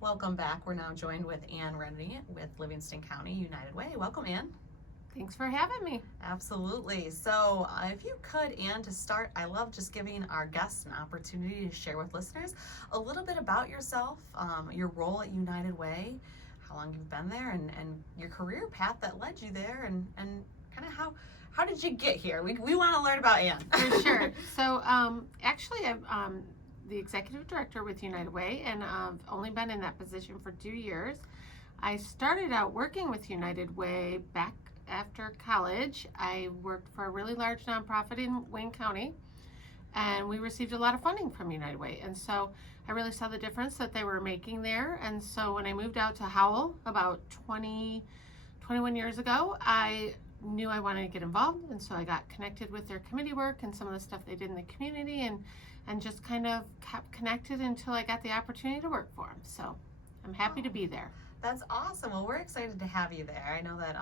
Welcome back. We're now joined with Anne Rennie with Livingston County United Way. Welcome, Anne. Thanks for having me. Absolutely. So if you could, Anne, to start, I love just giving our guests an opportunity to share with listeners a little bit about yourself, your role at United Way, how long you've been there, and your career path that led you there, and kind of how did you get here? We want to learn about Anne. For sure. So actually, I'm the executive director with United Way, and I've only been in that position for 2 years. I started out working with United Way back after college. I worked for a really large nonprofit in Wayne County, and we received a lot of funding from United Way. And so I really saw the difference that they were making there. And so when I moved out to Howell about 21 years ago, I knew I wanted to get involved. And so I got connected with their committee work and some of the stuff they did in the community, and just kind of kept connected until I got the opportunity to work for them. So I'm happy to be there. That's awesome. Well, we're excited to have you there. I know that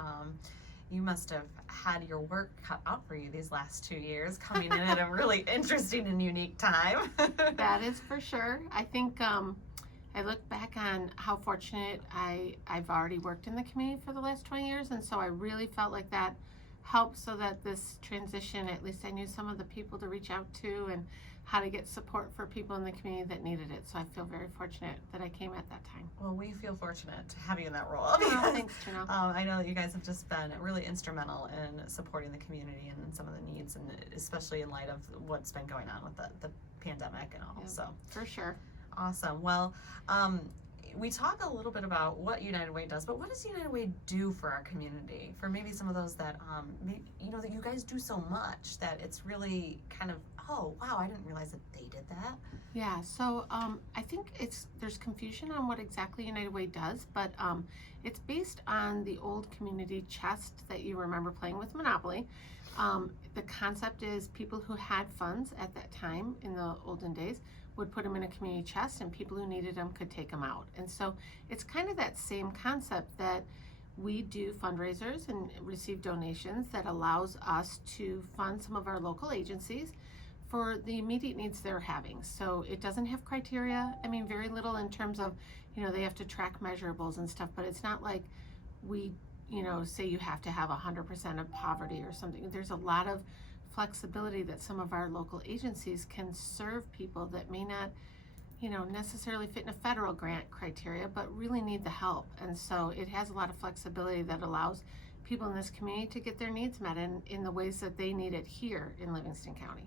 you must have had your work cut out for you these last 2 years, coming in at a really interesting and unique time. That is for sure. I think I look back on how fortunate I've already worked in the community for the last 20 years, and so I really felt like that helped so that this transition, at least I knew some of the people to reach out to and how to get support for people in the community that needed it. So I feel very fortunate that I came at that time. Well, we feel fortunate to have you in that role. Oh, thanks, Janelle. I know that you guys have just been really instrumental in supporting the community and some of the needs, and especially in light of what's been going on with the pandemic and all. Yep, so for sure. Awesome. Well, we talk a little bit about what United Way does, but what does United Way do for our community? For maybe some of those that, that you guys do so much that it's really kind of, oh, wow, I didn't realize that they did that. Yeah, so I think there's confusion on what exactly United Way does, but it's based on the old community chest that you remember playing with Monopoly. The concept is people who had funds at that time in the olden days would put them in a community chest, and people who needed them could take them out. And so it's kind of that same concept that we do fundraisers and receive donations that allows us to fund some of our local agencies for the immediate needs they're having. So it doesn't have criteria. I mean, very little in terms of, they have to track measurables and stuff, but it's not like we, say you have to have 100% of poverty or something. There's a lot of flexibility that some of our local agencies can serve people that may not, necessarily fit in a federal grant criteria, but really need the help. And so it has a lot of flexibility that allows people in this community to get their needs met in the ways that they need it here in Livingston County.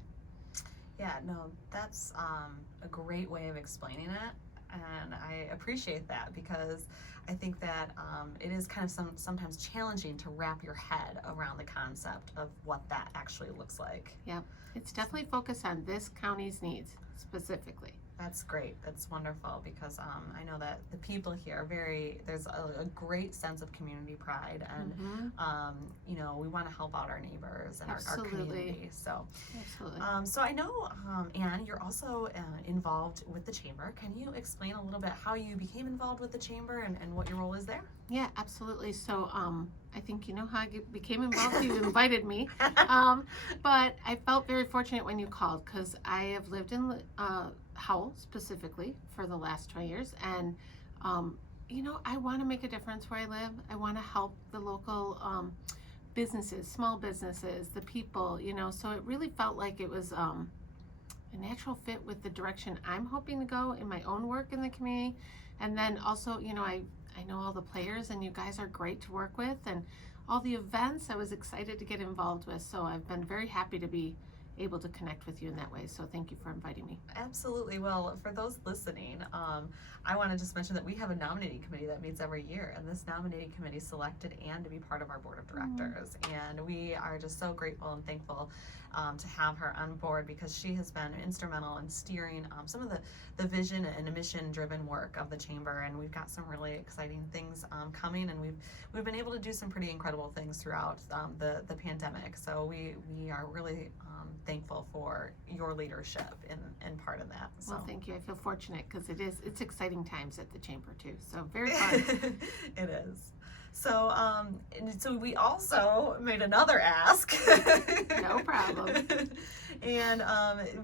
Yeah, no, that's a great way of explaining it, and I appreciate that because I think that it is kind of sometimes challenging to wrap your head around the concept of what that actually looks like. Yep, it's definitely focused on this county's needs specifically. That's great. That's wonderful because I know that the people here there's a great sense of community pride, and we want to help out our neighbors and our community. So absolutely. So I know, Anne, you're also involved with the chamber. Can you explain a little bit how you became involved with the chamber and what your role is there? Yeah, absolutely. So I think you know how I became involved. You invited me, but I felt very fortunate when you called because I have lived in Howell specifically for the last 20 years, and I want to make a difference where I live. I want to help the local businesses, small businesses, the people. So it really felt like it was a natural fit with the direction I'm hoping to go in my own work in the community, and then also I know all the players, and you guys are great to work with, and all the events I was excited to get involved with. So I've been very happy to be able to connect with you in that way. So thank you for inviting me. Absolutely. Well, for those listening, I want to just mention that we have a nominating committee that meets every year, and this nominating committee selected Anne to be part of our board of directors. And we are just so grateful and thankful to have her on board because she has been instrumental in steering some of the vision and mission-driven work of the chamber, and we've got some really exciting things coming, and we've been able to do some pretty incredible things throughout the pandemic. So we are really thankful for your leadership in part of that. So. Well, thank you. I feel fortunate because it's exciting times at the chamber too. So very fun. It is. And so we also made another ask. No problem. And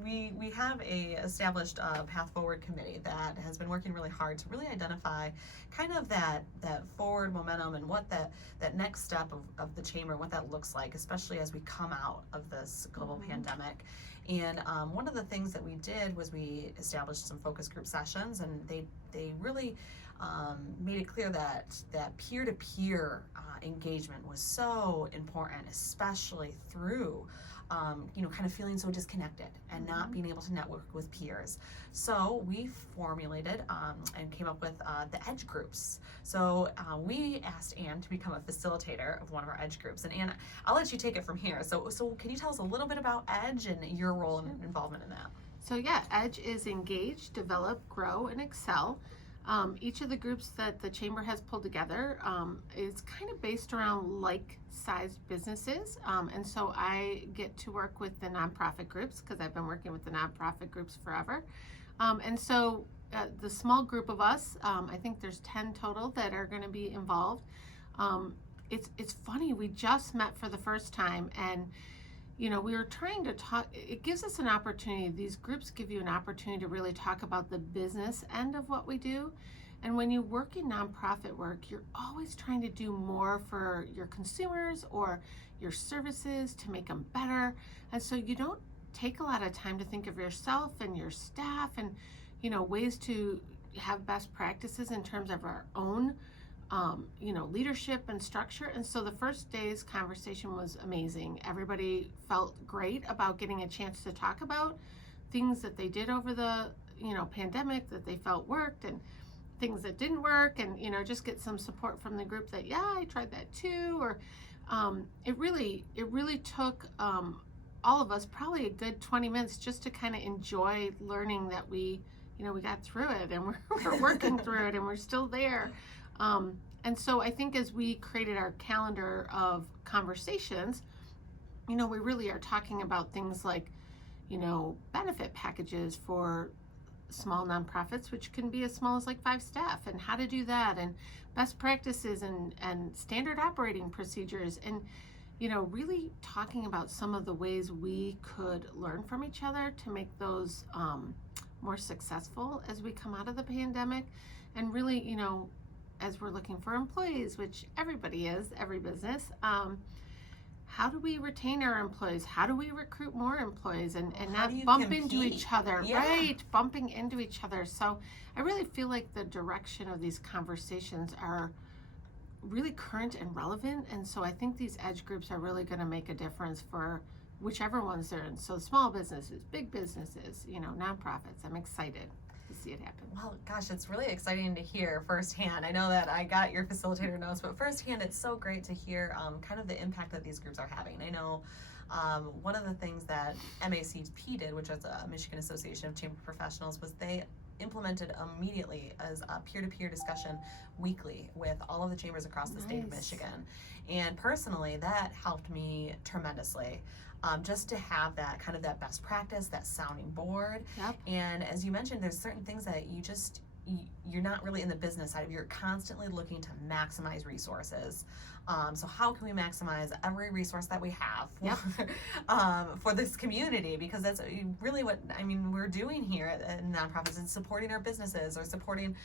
we have a established Path Forward committee that has been working really hard to really identify kind of that forward momentum and what that next step of the chamber, what that looks like, especially as we come out of this global pandemic. And one of the things that we did was we established some focus group sessions, and they really made it clear that peer-to-peer engagement was so important, especially through kind of feeling so disconnected and not being able to network with peers. So we formulated and came up with the EDGE groups. So we asked Anne to become a facilitator of one of our EDGE groups. And Anne, I'll let you take it from here. So can you tell us a little bit about EDGE and your role and involvement in that? So yeah, EDGE is engage, develop, grow, and excel. Each of the groups that the Chamber has pulled together is kind of based around like-sized businesses. And so I get to work with the nonprofit groups because I've been working with the nonprofit groups forever. And so the small group of us, I think there's 10 total that are going to be involved. It's funny, we just met for the first time, and we were trying to talk. It gives us an opportunity. These groups give you an opportunity to really talk about the business end of what we do. And when you work in nonprofit work, you're always trying to do more for your consumers or your services to make them better. And so you don't take a lot of time to think of yourself and your staff and, ways to have best practices in terms of our own leadership and structure. And so the first day's conversation was amazing. Everybody felt great about getting a chance to talk about things that they did over the, pandemic that they felt worked, and things that didn't work, and, just get some support from the group that, yeah, I tried that too. Or it really took all of us probably a good 20 minutes just to kind of enjoy learning that we got through it, and we're working through it, and we're still there. And so I think as we created our calendar of conversations, we really are talking about things like, benefit packages for small nonprofits, which can be as small as like 5 staff, and how to do that, and best practices and standard operating procedures, and, really talking about some of the ways we could learn from each other to make those more successful as we come out of the pandemic. And really, as we're looking for employees, which everybody is, every business, how do we retain our employees? How do we recruit more employees and not bump into each other, right? Bumping into each other. So I really feel like the direction of these conversations are really current and relevant. And so I think these EDGE groups are really going to make a difference for whichever ones they're in. So small businesses, big businesses, nonprofits. I'm excited to see it happen. Well, gosh, it's really exciting to hear firsthand. I know that I got your facilitator notes, but firsthand, it's so great to hear kind of the impact that these groups are having. I know one of the things that MACP did, which is a Michigan Association of Chamber Professionals, was they implemented immediately as a peer-to-peer discussion weekly with all of the chambers across the state of Michigan. And personally, that helped me tremendously. Just to have that kind of that best practice, that sounding board. Yep. And as you mentioned, there's certain things that you're not really in the business side of. You're constantly looking to maximize resources. So how can we maximize every resource that we have for this community? Because that's really what we're doing here at nonprofits, and supporting our businesses or supporting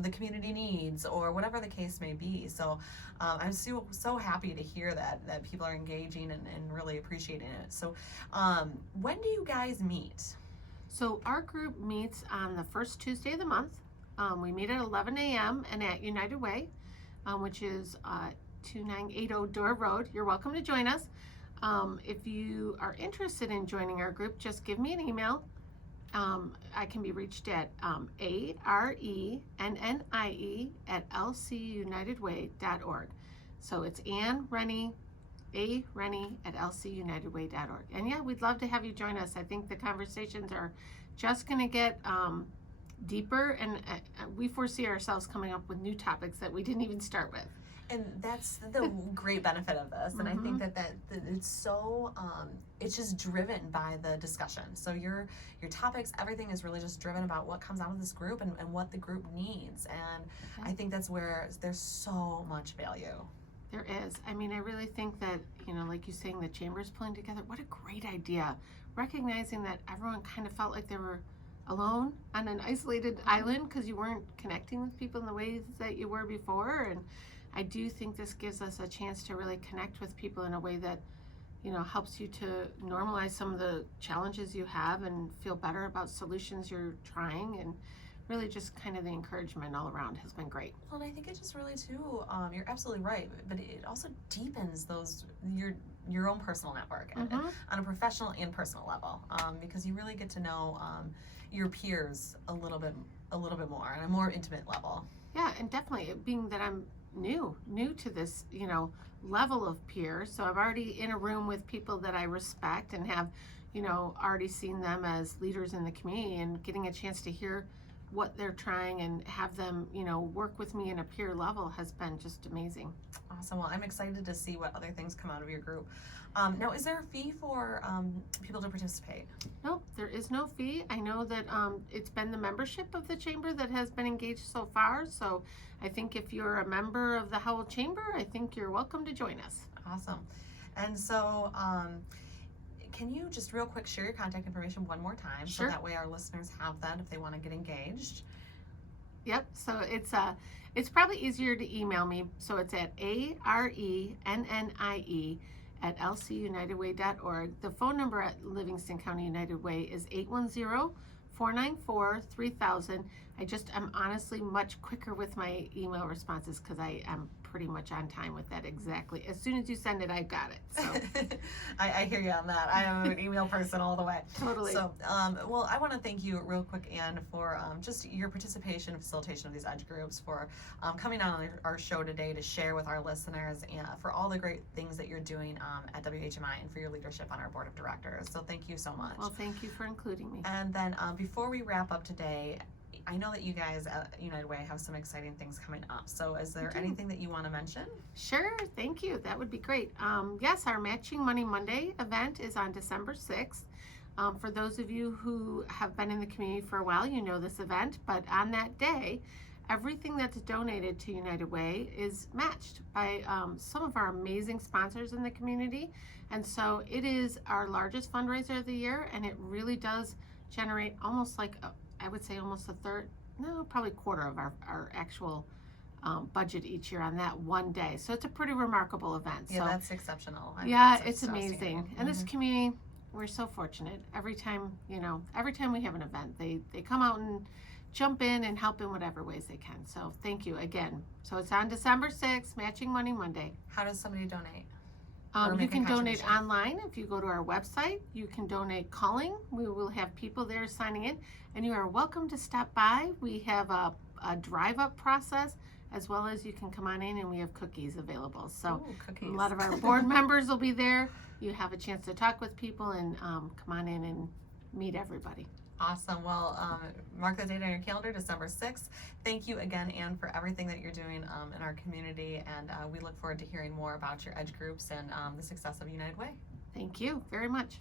the community needs or whatever the case may be. So I'm so happy to hear that people are engaging and really appreciating it. So when do you guys meet? So our group meets on the first Tuesday of the month. We meet at 11 a.m. and at United Way, which is 2980 Door Road. You're welcome to join us. If you are interested in joining our group, just give me an email. I can be reached at arennie@lcunitedway.org. So it's Anne Rennie, Rennie@lcunitedway.org. And yeah, we'd love to have you join us. I think the conversations are just going to get deeper, and we foresee ourselves coming up with new topics that we didn't even start with. And that's the great benefit of this. And I think that it's so, it's just driven by the discussion. So your topics, everything is really just driven about what comes out of this group and what the group needs. And I think that's where there's so much value. There is. I mean, I really think that, like you saying, the chambers pulling together, what a great idea. Recognizing that everyone kind of felt like they were alone on an isolated island because you weren't connecting with people in the ways that you were before. And I do think this gives us a chance to really connect with people in a way that, helps you to normalize some of the challenges you have and feel better about solutions you're trying, and really just kind of the encouragement all around has been great. Well, and I think it just really too, you're absolutely right, but it also deepens your own personal network and on a professional and personal level, because you really get to know your peers a little bit more on a more intimate level. Yeah, and definitely being that I'm new to this, level of peers. So I'm already in a room with people that I respect and have, already seen them as leaders in the community, and getting a chance to hear what they're trying and have them, work with me in a peer level has been just amazing. Awesome. Well, I'm excited to see what other things come out of your group. Now, is there a fee for people to participate? Nope, there is no fee. I know that it's been the membership of the chamber that has been engaged so far. So I think if you're a member of the Howell Chamber, I think you're welcome to join us. Awesome. And so can you just real quick share your contact information one more time? Sure. So that way our listeners have that if they want to get engaged. Yep, so it's probably easier to email me. So it's at arennie@lcunitedway.org. The phone number at Livingston County United Way is 810-494-3000. I'm honestly much quicker with my email responses because I am pretty much on time with that exactly. As soon as you send it, I've got it. So I hear you on that. I am an email person all the way. Totally. So, well, I want to thank you real quick, Anne, for just your participation and facilitation of these EDGE groups, for coming on our show today to share with our listeners, and for all the great things that you're doing at WHMI, and for your leadership on our board of directors. So thank you so much. Well, thank you for including me. And then before we wrap up today, I know that you guys at United Way have some exciting things coming up. So is there anything that you want to mention? Sure, thank you. That would be great. Yes, our Matching Money Monday event is on December 6th. For those of you who have been in the community for a while, you know this event, but on that day, everything that's donated to United Way is matched by some of our amazing sponsors in the community. And so it is our largest fundraiser of the year, and it really does generate almost like I would say almost a third, no, probably quarter of our actual budget each year on that one day. So it's a pretty remarkable event. Yeah, so, that's exceptional. It's amazing. And this community, we're so fortunate. Every time we have an event, they come out and jump in and help in whatever ways they can. So thank you again. So it's on December 6th, Matching Money Monday. How does somebody donate? You can donate online. If you go to our website, you can donate calling. We will have people there signing in, and you are welcome to stop by. We have a drive-up process, as well as you can come on in, and we have cookies available. So cookies. A lot of our board members will be there. You have a chance to talk with people and come on in and meet everybody. Awesome. Well, mark the date on your calendar, December 6th. Thank you again, Anne, for everything that you're doing in our community, and we look forward to hearing more about your EDGE groups and the success of United Way. Thank you very much.